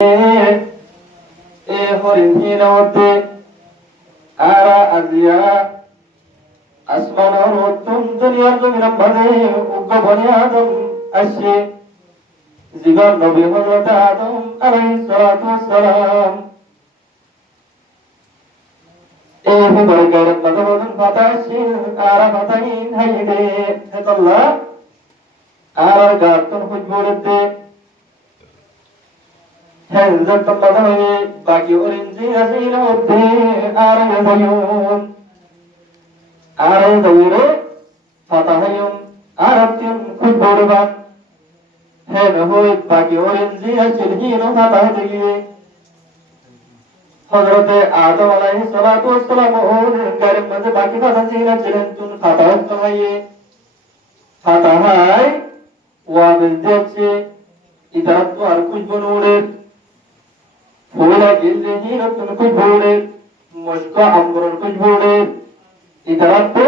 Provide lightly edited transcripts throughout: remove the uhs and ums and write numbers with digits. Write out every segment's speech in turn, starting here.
এ হরিণহীনতে আরা আজিয়া আসমানের উত্তম দুনিয়ার জমিনের মাঝে উগ্র বনি আদম আসছে জীবন নবী হযরত আদম আলাইহিস সালাতু ওয়াস সালাম এই ভিতরে গায়রত মাঝে ফাতাশি আরা ফাতাইন হাইদে হেতাল্লাহ আর গাতন হুজুরতে هنزل تقضي باقي أورنجي أزيل ودي آري ضيون آري ضيري فتحيون آرتين كبربان هن هوي باقي أورنجي أزيل فتحيون حضرت آدم عليه الصلاة والسلام غير مجھے باقی فتحيون چلن تون فتحيون تمہیے فتحائی وابز دیکھے ادھرت تو ہر کچھ بنوڑے فولا جلدی رتن کچھ بوڑے مشکا امبرن کچھ بوڑے ادھرت تو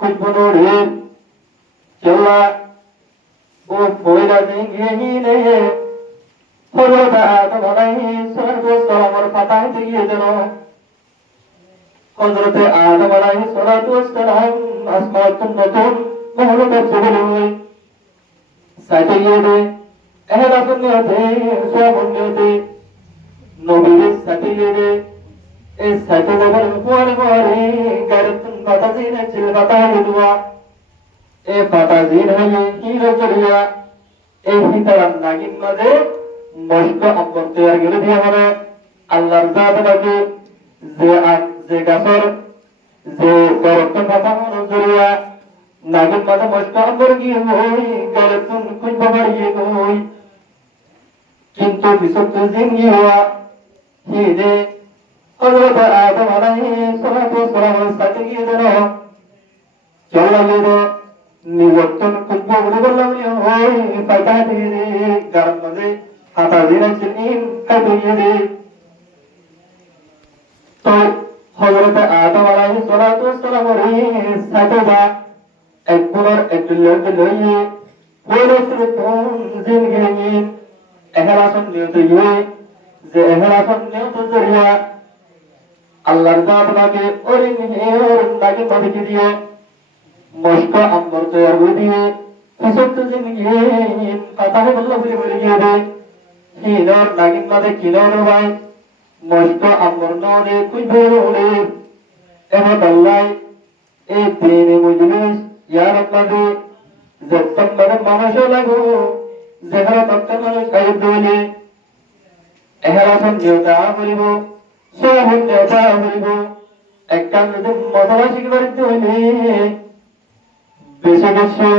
کچھ بنوڑے چلا وہ فولا دیں ہی نہیں حضرت آدم علیہ السلام اور فتح دیئے دنوں حضرت آدم علیہ السلام اسماتن نتون محلوکت سبلی ہوئی ساتھیے دے اہلا سننے دے سوامنے دے নবীর সাথে গেলে এই সাথে যাবার পরে পরে গায়রতুন ফাতাজিন ছিল ফাতাহি দুয়া এই ফাতাজিন হয়ে হিরো করিয়া এই হিতারাম নাগিন মাঝে মস্ত অম্বর তৈরি করে দিয়ে হবে আল্লাহর জাতটাকে যে গাছর যে গায়রতুন ফাতাহন জরিয়া নাগিন মাঝে মস্ত অম্বর গিয়ে হই গায়রতুন কুই বাড়িয়ে হই কিন্তু বিশুদ্ধ জিন গিয়া হিদে হযরত আদম আলাইহিস সালাতু ওয়াস সালামের সাথে গিয়ে দিল চলা গেল নিবর্তন খুব বড় বললাম ওই ফায়দা দিয়ে গার মধ্যে হাতা দিন চিনিম কাটিয়ে দে তো হযরত আদম আলাইহিস সালাতু ওয়াস সালামের সাথে বা এক লোক লইয়ে বলে কোন জিন্দগি এহরাসন নিয়ত ইয়ে যে এহরাসন নিয়ত জরিয়া আল্লাহর জাতটাকে ওরিন্দাকে বাঁধিয়ে দিয়ে মস্ত আম্বর তৈরি দিয়ে ফসল জিনিয়ে ফাতাহে বল্লা বলে গিয়ে দে হিনর নাগিন মাঝে কিনর ভাই মস্ত আম্বর নরে কুই ভরে এমন আল্লাহ এই দিনে মজলিস ইয়ার মাঝে যতন মানে মানুষ লাগো যেখানে তখন মানুষ আইব দলে এহরাসন দেওতা বলিব সোহন দেওতা বলিব একটা যদি মশলা শিখবার হইলে বেশি বেশি